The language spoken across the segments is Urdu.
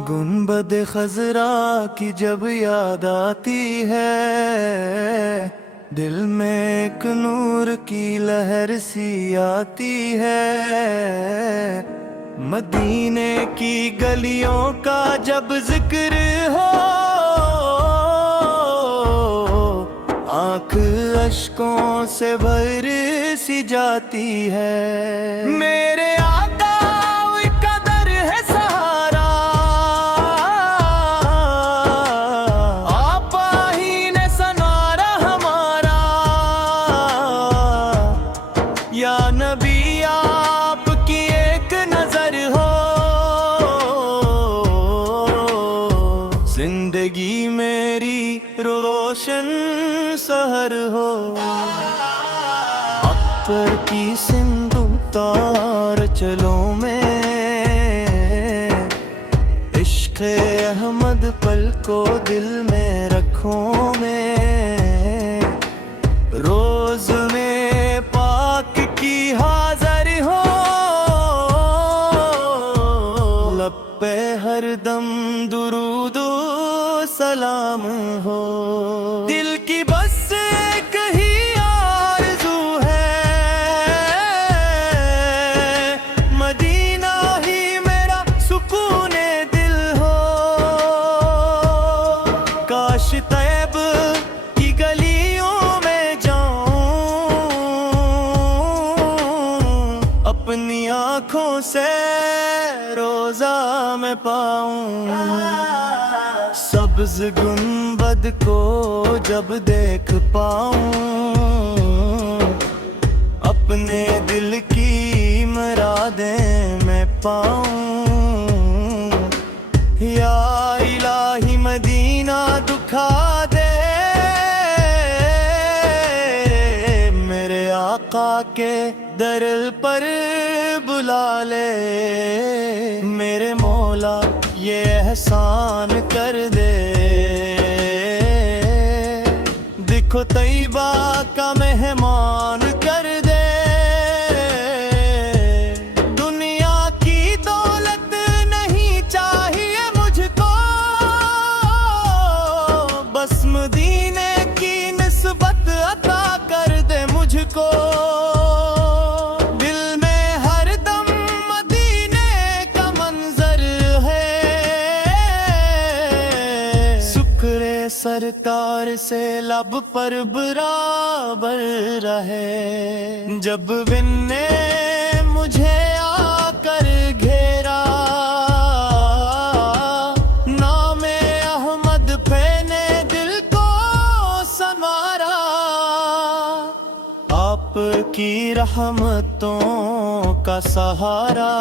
گنبد خضرا کی جب یاد آتی ہے، دل میں ایک نور کی لہر سی آتی ہے۔ مدینے کی گلیوں کا جب ذکر ہو، آنکھ اشکوں سے بھر سی جاتی ہے۔ میرے آقا کا در ہے سہارا، آپا ہی نے سنوارا ہمارا۔ یا نبی آپ کی ایک نظر ہو، زندگی میری روشن سحر ہو۔ اکبر کی سندھ تار چلو میں، عشق احمد پل کو دل میں رکھوں میں۔ روز میں پاک کی حاضر ہو، لب پہ ہر دم درود و سلام ہو۔ دل کی بس ایک ہی آرزو ہے، مدینہ ہی میرا سکون دل ہو۔ کاش طیب کی گلیوں میں جاؤں، اپنی آنکھوں سے روزہ میں پاؤں۔ سبز گنبد کو جب دیکھ پاؤں، اپنے دل کی مرادیں میں پاؤں۔ یا الہی مدینہ دکھا دے، میرے آقا کے در پر بلا لے۔ میرے مولا یہ احسان کر دے، دیکھو طیبہ کا مہمان کر دے۔ دنیا کی دولت نہیں چاہیے مجھ کو، بس مدینے کی نسبت عطا کر دے مجھ کو۔ سرکار سے لب پر برابر رہے، جب ون نے مجھے آ کر گھیرا، نام احمد پہ نے دل کو سنوارا۔ آپ کی رحمتوں کا سہارا،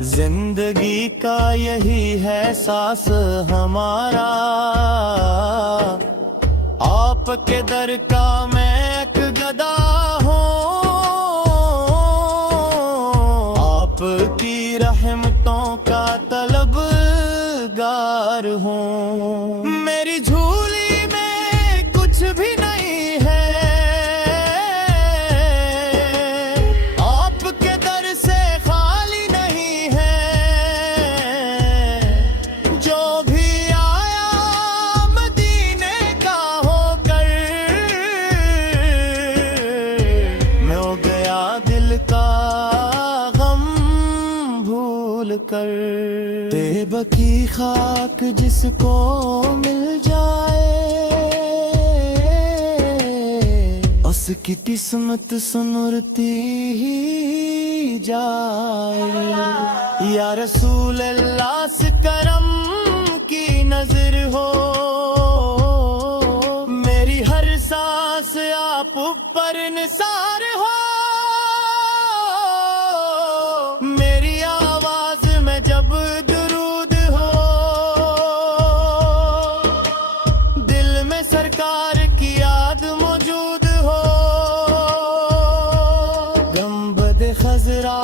زندگی کا یہی ہے ساس ہمارا۔ آپ کے در کا میں ایک گدا ہوں، آپ کی رحمتوں کا طلبگار ہوں۔ میری جھولی میں کچھ بھی نہیں ہے، طیبہ کی خاک جس کو مل جائے، اس کی قسمت سنورتی ہی جائے۔ یا رسول اللہ سے کرم کی نظر ہو، میری ہر سانس آپ پر نثار ہو۔ جب درود ہو، دل میں سرکار کی یاد موجود ہو۔ گنبد خضرا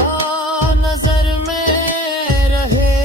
نظر میں رہے،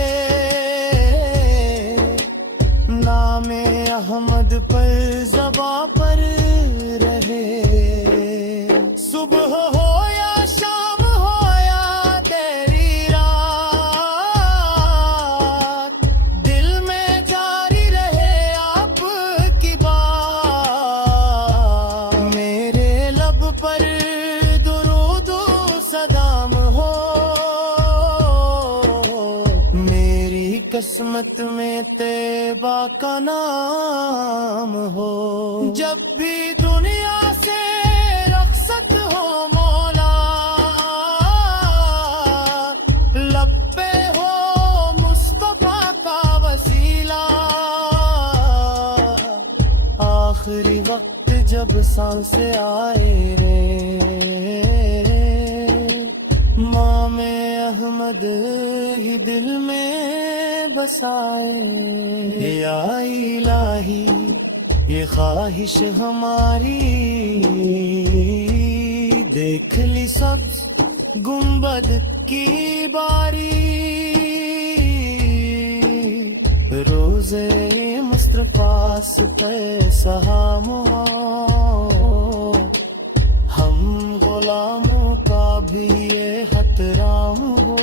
قسمت میں طیبہ کا نام ہو، جب بھی دنیا سے رخصت ہو مولا، لب پہ ہو مصطفیٰ کا وسیلہ، آخری وقت جب سانسیں آئے رے، مام احمد ہی دل میں بسائے، یا الہی یہ خواہش ہماری، دیکھ لی سبز گنبد کی باری، روزے مصطفیٰ پہ سہام ہو، ہم غلاموں کا بھی یہ احترام ہو،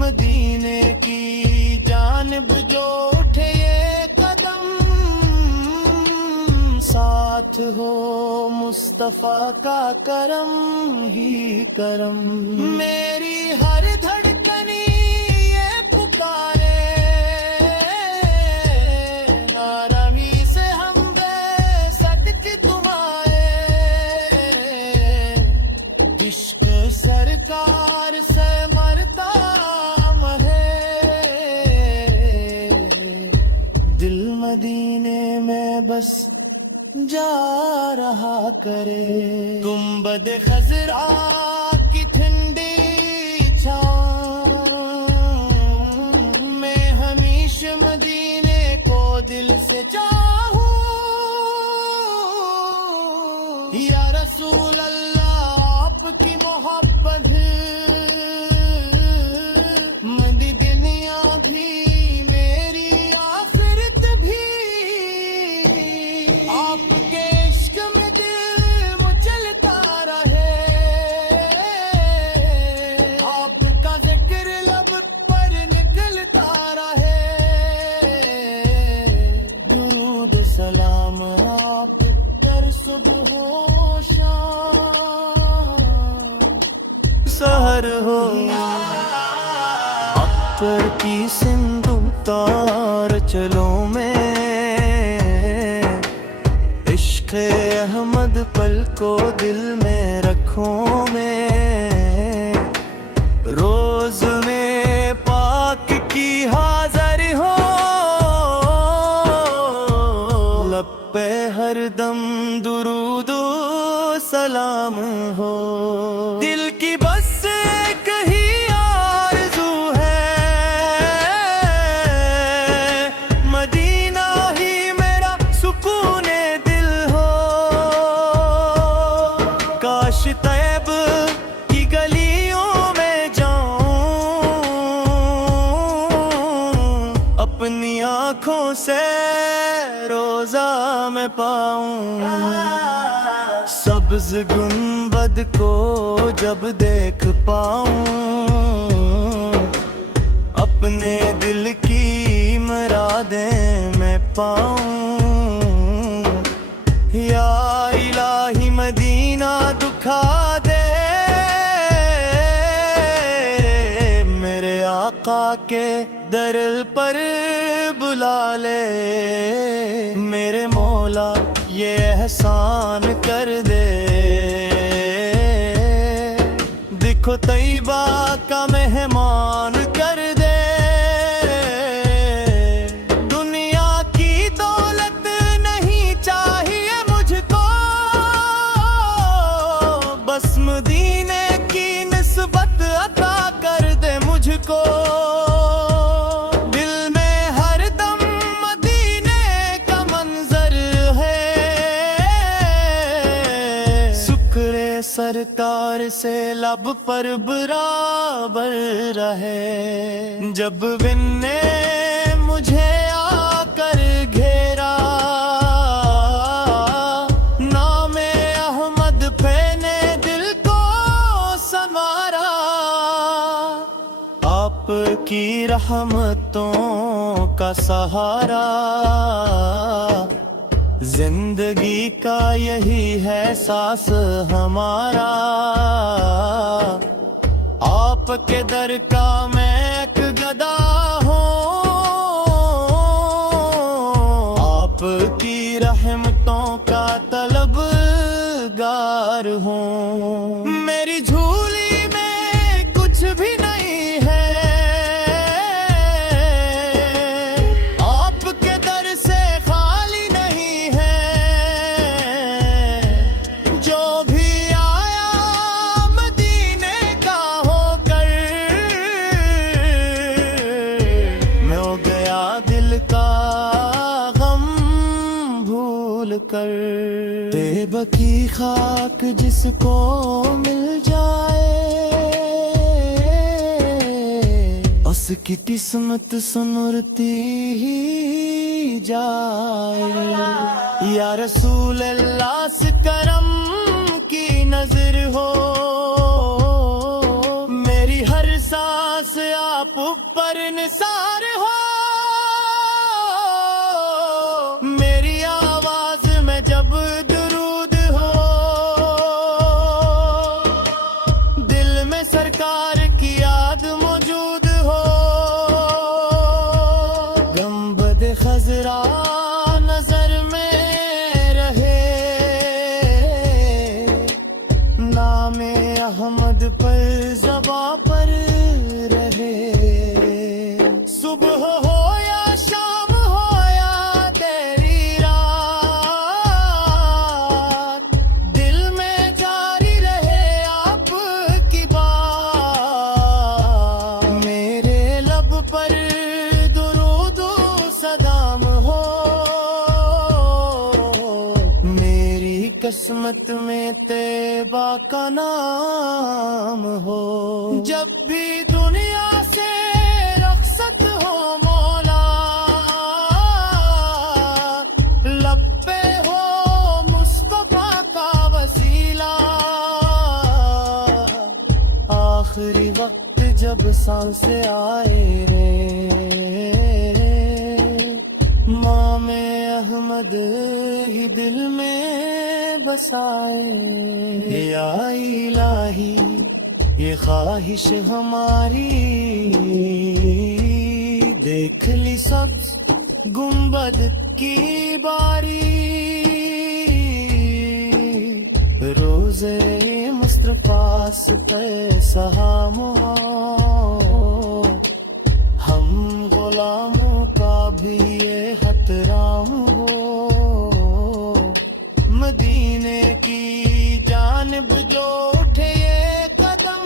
مدینے کی جانب جو اٹھے یہ قدم، ساتھ ہو مصطفیٰ کا کرم ہی کرم، میری ہر دھڑکنی یہ پکارے، نارمی سے ہم بے سکتی تمہارے، عشق سرکار سے مرتا ہے، دل مدینے میں بس جا رہا کرے، گنبد خضرا کی ٹھنڈی چھاؤں میں ہمیشہ مدینے کو دل سے چاہوں، یا رسول اللہ آپ کی محبت مدی دنیا بھی میری آخرت بھی، آپ کے عشق میں دل مچلتا رہے، آپ کا ذکر لب پر نکلتا رہے، درود سلام آپ پر صبح ہو شام، سحر ہو، اکبر کی سندھ تار چلو میں، عشق احمد پل کو دل میں رکھوں میں، روز میں پاک کی حاضر ہو، لب پہ ہر دم درود و سلام ہو، دل کی بس ایک ہی آرزو ہے، مدینہ ہی میرا سکون دل ہو، کاش طیب کی گلیوں میں جاؤں، اپنی آنکھوں سے روزہ میں پاؤں، سبز گنبد کو جب دیکھ پاؤں، اپنے دل کی مرادیں میں پاؤں، یا الہی مدینہ دکھا دے، میرے آقا کے در پر بلا لے، میرے مولا یہ احسان کر دے، دیکھو طیبہ کا مہمان کر دے، دنیا کی دولت نہیں چاہیے مجھ کو، بس مدینے کی نسبت عطا کر دے مجھ کو، سرکار سے لب پر برابر رہے، جب ون نے مجھے آ کر گھیرا، نام احمد پہ نے دل کو سنوارا، آپ کی رحمتوں کا سہارا، زندگی کا یہی ہے ساس ہمارا، آپ آپ کے در کا میں ایک گدا ہوں، آپ کی رحمتوں کا طلبگار ہوں۔ میری جھولی میں کچھ بھی نہیں ہے، آپ کے در سے خالی نہیں ہے، جو بھی آیا مدینے کا ہو کر، میں ہو گیا دل کا غم بھول کر۔ طیبہ کی خاک جس کو مل جائے، اس کی قسمت سنورتی ہی جائے۔ یا رسول اللہ سے کرم کی نظر ہو، میری ہر سانس آپ پر نثار ہو، میری آواز میں جب درود ہو، دل میں سرکار کی یاد موجود ہو، گنبد خضرا نظر میں رہے، نام احمد پر زباں پر رہے، صبح ہو یا شام ہو یا تیری رات، دل میں جاری رہے آپ کی بات، میرے لب پر درود و سلام ہو، میری قسمت میں طیبہ کا نام ہو۔ جب بھی دنیا سے رخصت ہو مولا، لب پہ ہو مصطفیٰ کا وسیلہ، آخری وقت جب سانسیں آئے رے، مام احمد ہی دل میں بسائے۔ یا الہی یہ خواہش ہماری، دیکھ لی سبز گنبد کی باری، روزے مصطفیٰ پہ سہام ہو، ہم غلاموں کا بھی یہ احترام ہو، مدینے کی جانب جو اٹھے یہ قدم،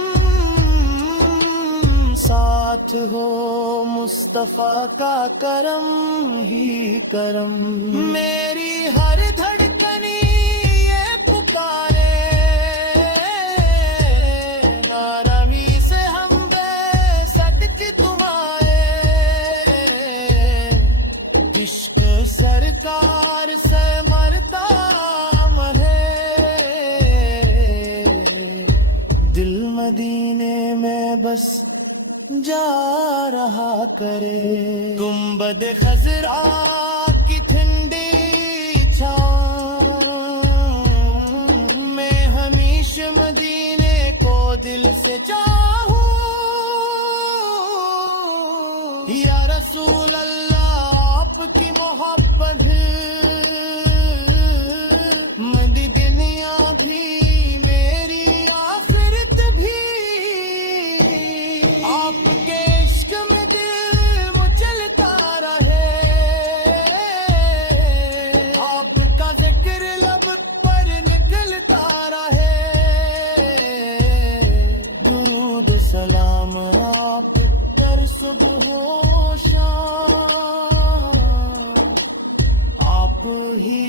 ساتھ ہو مصطفیٰ کا کرم ہی کرم، میری ہر دھڑکنی یہ پکارے، نارمی سے ہم بے سٹک تمہارے، عشق سرکار سے مرتا ہے، دل مدینے میں بس جا رہا کرے، گنبد خضرا کی ٹھنڈی چھاؤں میں ہمیشہ مدینے کو دل سے چاہوں، یا رسول اللہ آپ کی محبت مدی دنیا بھی میری آخرت بھی، آپ کے عشق میں دل مچلتا رہے، آپ کا ذکر لب پر نکلتا رہے، درود سلام آپ پر صبح و شام، آپ ہی